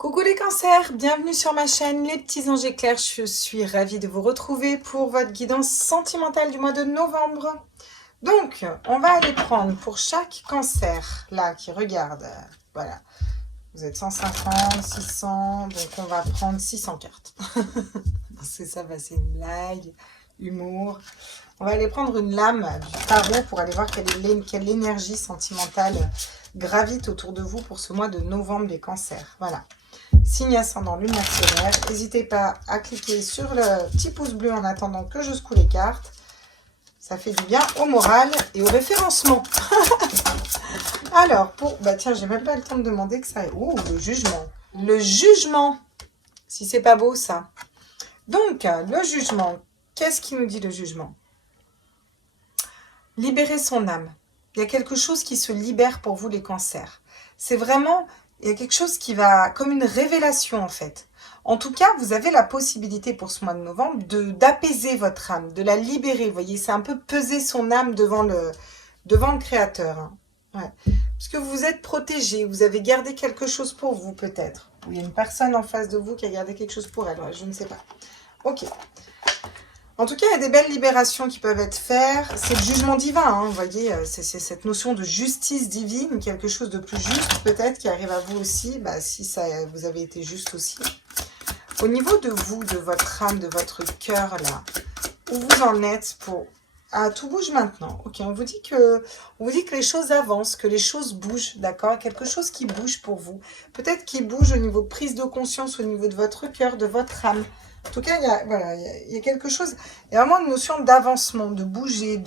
Coucou les cancers, bienvenue sur ma chaîne Les Petits Anges Éclairs. Je suis ravie de vous retrouver pour votre guidance sentimentale du mois de novembre. Donc, on va aller prendre pour chaque cancer, là, qui regarde, voilà, vous êtes 150, 600, donc on va prendre 600 cartes. C'est ça, c'est une blague, humour. On va aller prendre une lame du tarot pour aller voir quelle énergie sentimentale gravite autour de vous pour ce mois de novembre des cancers. Voilà. Signe ascendant lunaire solaire. N'hésitez pas à cliquer sur le petit pouce bleu en attendant que je secoue les cartes. Ça fait du bien au moral et au référencement. Alors, tiens, j'ai même pas le temps de demander que ça... Oh, le jugement. Le jugement. Si c'est pas beau, ça. Donc, le jugement. Qu'est-ce qui nous dit le jugement? Libérer son âme. Il y a quelque chose qui se libère pour vous, les cancers. C'est vraiment... Il y a quelque chose qui va... Comme une révélation, en fait. En tout cas, vous avez la possibilité pour ce mois de novembre d'apaiser votre âme, de la libérer. Vous voyez, c'est un peu peser son âme devant le Créateur. Hein. Ouais. Parce que vous êtes protégé, vous avez gardé quelque chose pour vous, peut-être. Ou il y a une personne en face de vous qui a gardé quelque chose pour elle. Ouais, je ne sais pas. Ok. En tout cas, il y a des belles libérations qui peuvent être faites. C'est le jugement divin, hein, vous voyez, c'est cette notion de justice divine, quelque chose de plus juste peut-être qui arrive à vous aussi, si ça, vous avez été juste aussi. Au niveau de vous, de votre âme, de votre cœur, là, où vous en êtes pour... Ah, tout bouge maintenant. Ok, on vous dit que les choses avancent, que les choses bougent, d'accord? Quelque chose qui bouge pour vous. Peut-être qui bouge au niveau de prise de conscience, au niveau de votre cœur, de votre âme. En tout cas, il y a quelque chose, il y a vraiment une notion d'avancement, de bouger,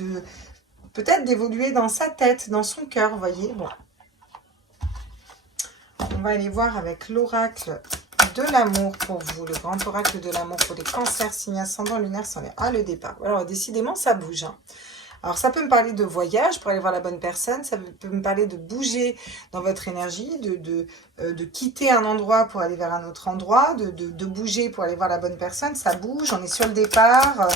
peut-être d'évoluer dans sa tête, dans son cœur, vous voyez. Bon. On va aller voir avec l'oracle de l'amour pour vous, le grand oracle de l'amour pour les cancers, signe ascendant, lunaire, solaire. Ah, le départ. Alors, décidément, ça bouge. Hein. Alors, ça peut me parler de voyage pour aller voir la bonne personne. Ça peut me parler de bouger dans votre énergie, de quitter un endroit pour aller vers un autre endroit, de bouger pour aller voir la bonne personne. Ça bouge, on est sur le départ.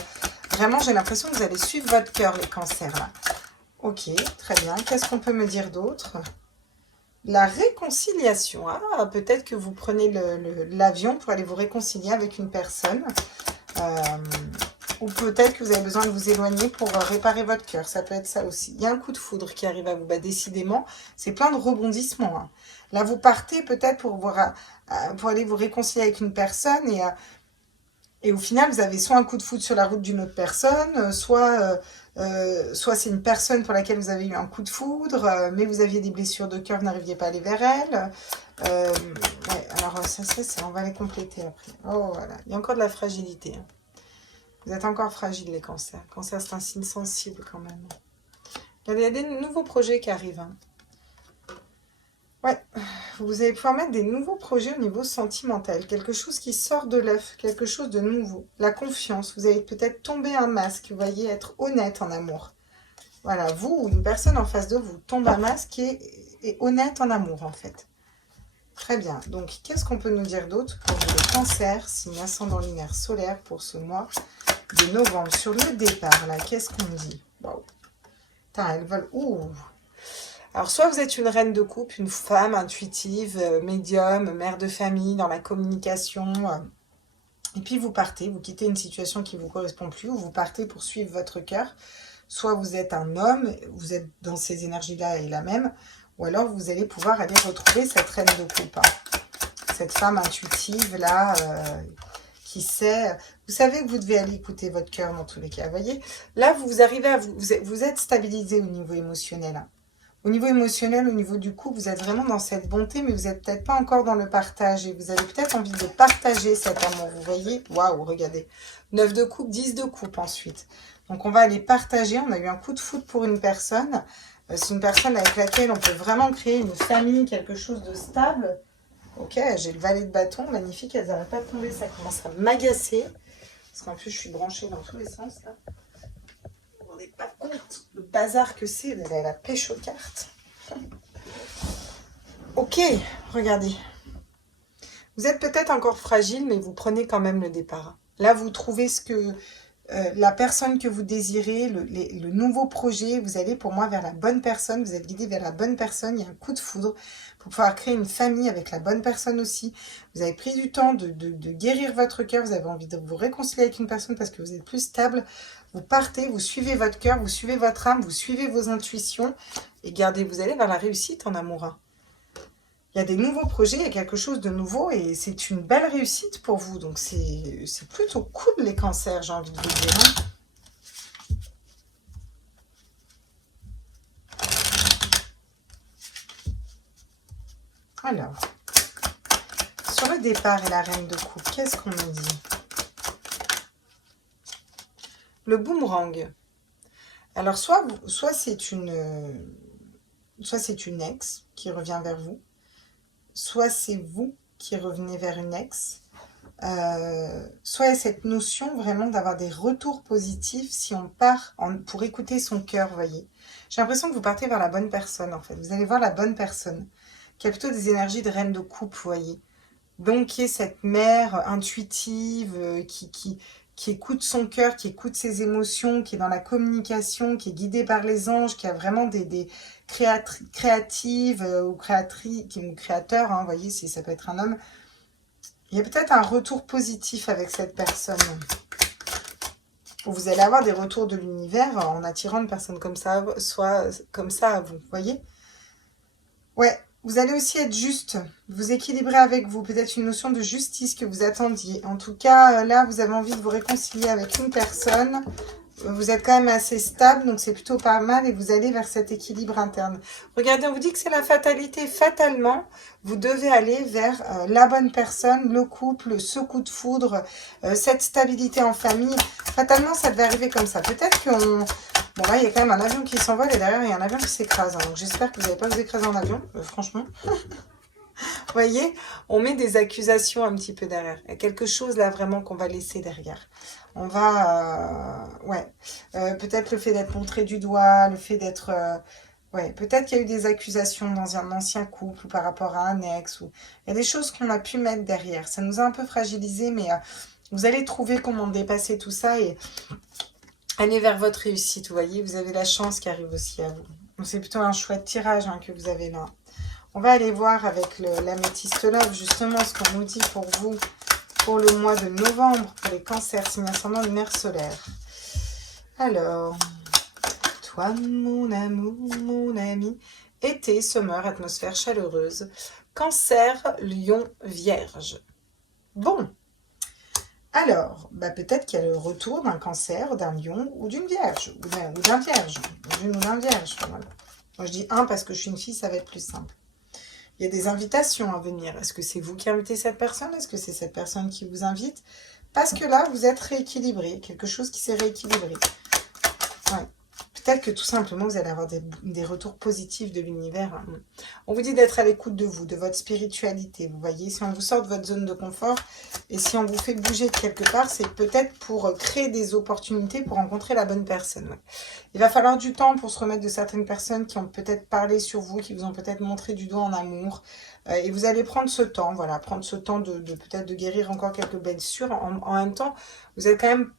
Vraiment, j'ai l'impression que vous allez suivre votre cœur, les cancers, là. Ok, très bien. Qu'est-ce qu'on peut me dire d'autre? La réconciliation. Ah, peut-être que vous prenez l'avion pour aller vous réconcilier avec une personne. Ou peut-être que vous avez besoin de vous éloigner pour réparer votre cœur. Ça peut être ça aussi. Il y a un coup de foudre qui arrive à vous. Décidément, c'est plein de rebondissements. Hein. Là, vous partez peut-être pour aller vous réconcilier avec une personne. Et au final, vous avez soit un coup de foudre sur la route d'une autre personne, soit c'est une personne pour laquelle vous avez eu un coup de foudre, mais vous aviez des blessures de cœur, vous n'arriviez pas à aller vers elle. Ouais, alors, ça, on va les compléter après. Oh, voilà. Il y a encore de la fragilité. Hein. Vous êtes encore fragile, les cancers. Cancer, c'est un signe sensible quand même. Il y a des nouveaux projets qui arrivent. Hein. Ouais, vous allez pouvoir mettre des nouveaux projets au niveau sentimental. Quelque chose qui sort de l'œuf, quelque chose de nouveau. La confiance, vous allez peut-être tomber un masque, vous voyez, être honnête en amour. Voilà, vous ou une personne en face de vous tombe un masque et est honnête en amour, en fait. Très bien. Donc, qu'est-ce qu'on peut nous dire d'autre pour le cancer, signe ascendant lunaire solaire pour ce mois de novembre? Sur le départ, là, qu'est-ce qu'on dit? Waouh. Putain, elles veulent... Ouh. Alors, soit vous êtes une reine de coupe, une femme intuitive, médium, mère de famille, dans la communication, et puis vous partez, vous quittez une situation qui ne vous correspond plus, ou vous partez pour suivre votre cœur. Soit vous êtes un homme, vous êtes dans ces énergies-là et la même, ou alors vous allez pouvoir aller retrouver cette reine de coupe, hein. Cette femme intuitive-là, qui sait... Vous savez que vous devez aller écouter votre cœur dans tous les cas, vous voyez. Là, vous arrivez à vous êtes stabilisé au niveau émotionnel, hein. Au niveau émotionnel, au niveau du couple, vous êtes vraiment dans cette bonté, mais vous n'êtes peut-être pas encore dans le partage. Et vous avez peut-être envie de partager cet amour. Vous voyez? Waouh, regardez. 9 de coupe, 10 de coupe ensuite. Donc, on va aller partager. On a eu un coup de foudre pour une personne. C'est une personne avec laquelle on peut vraiment créer une famille, quelque chose de stable. Ok, j'ai le valet de bâton. Magnifique, elles n'arrêtent pas de tomber. Ça commence à m'agacer. Parce qu'en plus, je suis branchée dans tous les sens, là. Vous n'avez pas compte le bazar que c'est, la pêche aux cartes. Ok, regardez. Vous êtes peut-être encore fragile, mais vous prenez quand même le départ. Là, vous trouvez ce que la personne que vous désirez, le nouveau projet, vous allez pour moi vers la bonne personne, vous êtes guidé vers la bonne personne, il y a un coup de foudre pour pouvoir créer une famille avec la bonne personne aussi. Vous avez pris du temps de guérir votre cœur, vous avez envie de vous réconcilier avec une personne parce que vous êtes plus stable. Vous partez, vous suivez votre cœur, vous suivez votre âme, vous suivez vos intuitions et gardez, vous allez vers la réussite en amour. Hein. Il y a des nouveaux projets, il y a quelque chose de nouveau et c'est une belle réussite pour vous. Donc c'est plutôt cool les cancers, j'ai envie de vous dire. Hein. Alors, sur le départ et la reine de coupe, qu'est-ce qu'on me dit? Le boomerang. Alors, soit c'est une ex qui revient vers vous, soit c'est vous qui revenez vers une ex, soit il y a cette notion vraiment d'avoir des retours positifs si on part pour écouter son cœur, vous voyez. J'ai l'impression que vous partez vers la bonne personne, en fait. Vous allez voir la bonne personne, qui a plutôt des énergies de reine de coupe, vous voyez. Donc, qui est cette mère intuitive, qui écoute son cœur, qui écoute ses émotions, qui est dans la communication, qui est guidée par les anges, qui a vraiment des créatives ou créateurs, hein, vous voyez, si ça peut être un homme. Il y a peut-être un retour positif avec cette personne. Vous allez avoir des retours de l'univers en attirant une personne comme ça, soit comme ça à vous, vous voyez? Ouais, vous allez aussi être juste, vous équilibrer avec vous, peut-être une notion de justice que vous attendiez. En tout cas, là, vous avez envie de vous réconcilier avec une personne. Vous êtes quand même assez stable, donc c'est plutôt pas mal et vous allez vers cet équilibre interne. Regardez, on vous dit que c'est la fatalité. Fatalement, vous devez aller vers la bonne personne, le couple, ce coup de foudre, cette stabilité en famille. Fatalement, ça devait arriver comme ça. Peut-être qu'on... Bon, là, il y a quand même un avion qui s'envole et derrière, il y a un avion qui s'écrase. Hein. Donc, j'espère que vous n'allez pas vous écraser en avion, franchement. Vous voyez, on met des accusations un petit peu derrière. Il y a quelque chose là vraiment qu'on va laisser derrière. On va... ouais. Peut-être le fait d'être montré du doigt, le fait d'être... ouais, peut-être qu'il y a eu des accusations dans un ancien couple ou par rapport à un ex. Ou... Il y a des choses qu'on a pu mettre derrière. Ça nous a un peu fragilisé, mais vous allez trouver comment dépasser tout ça et aller vers votre réussite. Vous voyez, vous avez la chance qui arrive aussi à vous. Donc, c'est plutôt un chouette tirage hein, que vous avez là. On va aller voir avec l'améthyste love justement ce qu'on nous dit pour vous pour le mois de novembre pour les cancers, signe ascendant lunaire solaire. Alors, toi mon amour, mon ami, été, summer, atmosphère chaleureuse, cancer, lion, vierge. Bon, alors, bah peut-être qu'il y a le retour d'un cancer, d'un lion ou d'une vierge, ou d'un vierge, d'une ou d'un vierge. Voilà. Moi je dis un parce que je suis une fille, ça va être plus simple. Il y a des invitations à venir. Est-ce que c'est vous qui invitez cette personne? Est-ce que c'est cette personne qui vous invite? Parce que là, vous êtes rééquilibré. Quelque chose qui s'est rééquilibré. Ouais. Peut-être que tout simplement, vous allez avoir des retours positifs de l'univers. On vous dit d'être à l'écoute de vous, de votre spiritualité. Vous voyez, si on vous sort de votre zone de confort et si on vous fait bouger de quelque part, c'est peut-être pour créer des opportunités pour rencontrer la bonne personne. Ouais. Il va falloir du temps pour se remettre de certaines personnes qui ont peut-être parlé sur vous, qui vous ont peut-être montré du doigt en amour. Et vous allez prendre ce temps, voilà, prendre ce temps de peut-être de guérir encore quelques blessures. En même temps, vous êtes quand même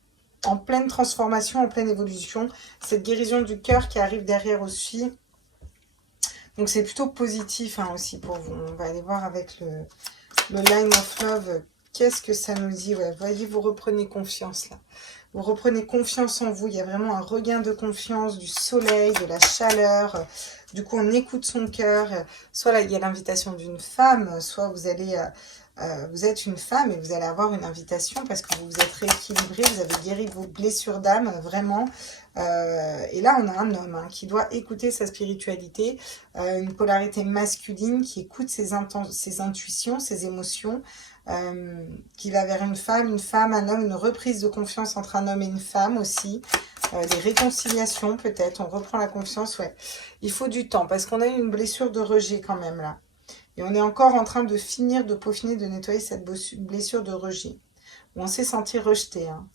en pleine transformation, en pleine évolution. Cette guérison du cœur qui arrive derrière aussi. Donc, c'est plutôt positif hein, aussi pour vous. On va aller voir avec le Line of Love. Qu'est-ce que ça nous dit? Ouais, voyez, vous reprenez confiance là. Vous reprenez confiance en vous. Il y a vraiment un regain de confiance, du soleil, de la chaleur. Du coup, on écoute son cœur. Soit là, il y a l'invitation d'une femme, soit vous allez... vous êtes une femme et vous allez avoir une invitation parce que vous vous êtes rééquilibré, vous avez guéri vos blessures d'âme, vraiment. Et là, on a un homme hein, qui doit écouter sa spiritualité, une polarité masculine qui écoute ses intuitions, ses émotions, qui va vers une femme, un homme, une reprise de confiance entre un homme et une femme aussi. Des réconciliations peut-être, on reprend la confiance, ouais. Il faut du temps parce qu'on a eu une blessure de rejet quand même là. Et on est encore en train de finir, de peaufiner, de nettoyer cette blessure de rejet. Où on s'est senti rejeté, hein,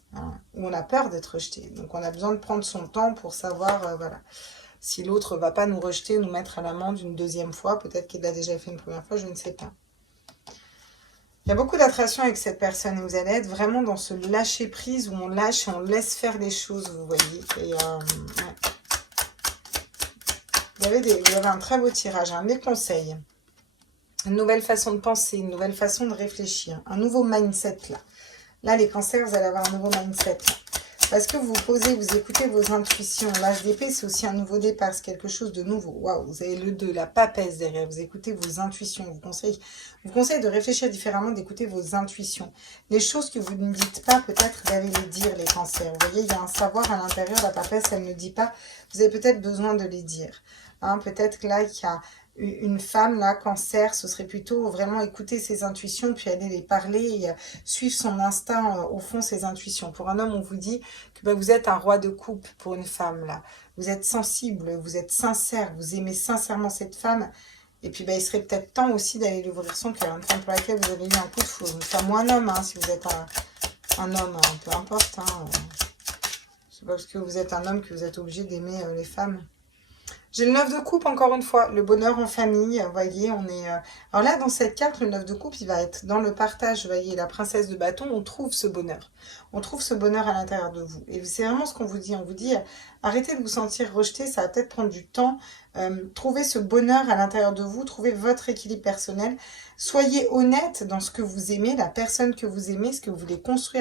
où on a peur d'être rejeté. Donc on a besoin de prendre son temps pour savoir, voilà, si l'autre ne va pas nous rejeter, nous mettre à l'amende une deuxième fois. Peut-être qu'il l'a déjà fait une première fois, je ne sais pas. Il y a beaucoup d'attraction avec cette personne et vous allez être vraiment dans ce lâcher prise où on lâche et on laisse faire des choses, vous voyez. Et ouais. Vous avez un très beau tirage, des conseils, une nouvelle façon de penser, une nouvelle façon de réfléchir, un nouveau mindset là. Là, les cancers, vous allez avoir un nouveau mindset là. Parce que vous posez, vous écoutez vos intuitions. L'âge d'épée, c'est aussi un nouveau départ, c'est quelque chose de nouveau. Waouh, vous avez le 2, la papesse derrière. Vous écoutez vos intuitions. Vous conseille de réfléchir différemment, d'écouter vos intuitions. Les choses que vous ne dites pas, peut-être d'aller les dire, les cancers. Vous voyez, il y a un savoir à l'intérieur. La papesse, elle ne dit pas. Vous avez peut-être besoin de les dire. Hein, peut-être que là, il y a une femme, là, cancer, ce serait plutôt vraiment écouter ses intuitions, puis aller les parler et suivre son instinct, au fond, ses intuitions. Pour un homme, on vous dit que vous êtes un roi de coupe pour une femme, là. Vous êtes sensible, vous êtes sincère, vous aimez sincèrement cette femme. Et puis, il serait peut-être temps aussi d'aller l'ouvrir son cœur. Une femme pour laquelle vous avez eu un coup de foudre. Une femme ou un homme, hein, si vous êtes un homme, hein, peu importe. Hein, c'est pas parce que vous êtes un homme que vous êtes obligé d'aimer les femmes. J'ai le 9 de coupe, encore une fois, le bonheur en famille, vous voyez, on est... Alors là, dans cette carte, le 9 de coupe, il va être dans le partage, vous voyez, la princesse de bâton, on trouve ce bonheur. On trouve ce bonheur à l'intérieur de vous. Et c'est vraiment ce qu'on vous dit, on vous dit, arrêtez de vous sentir rejeté, ça va peut-être prendre du temps. Trouvez ce bonheur à l'intérieur de vous, trouvez votre équilibre personnel. Soyez honnête dans ce que vous aimez, la personne que vous aimez, ce que vous voulez construire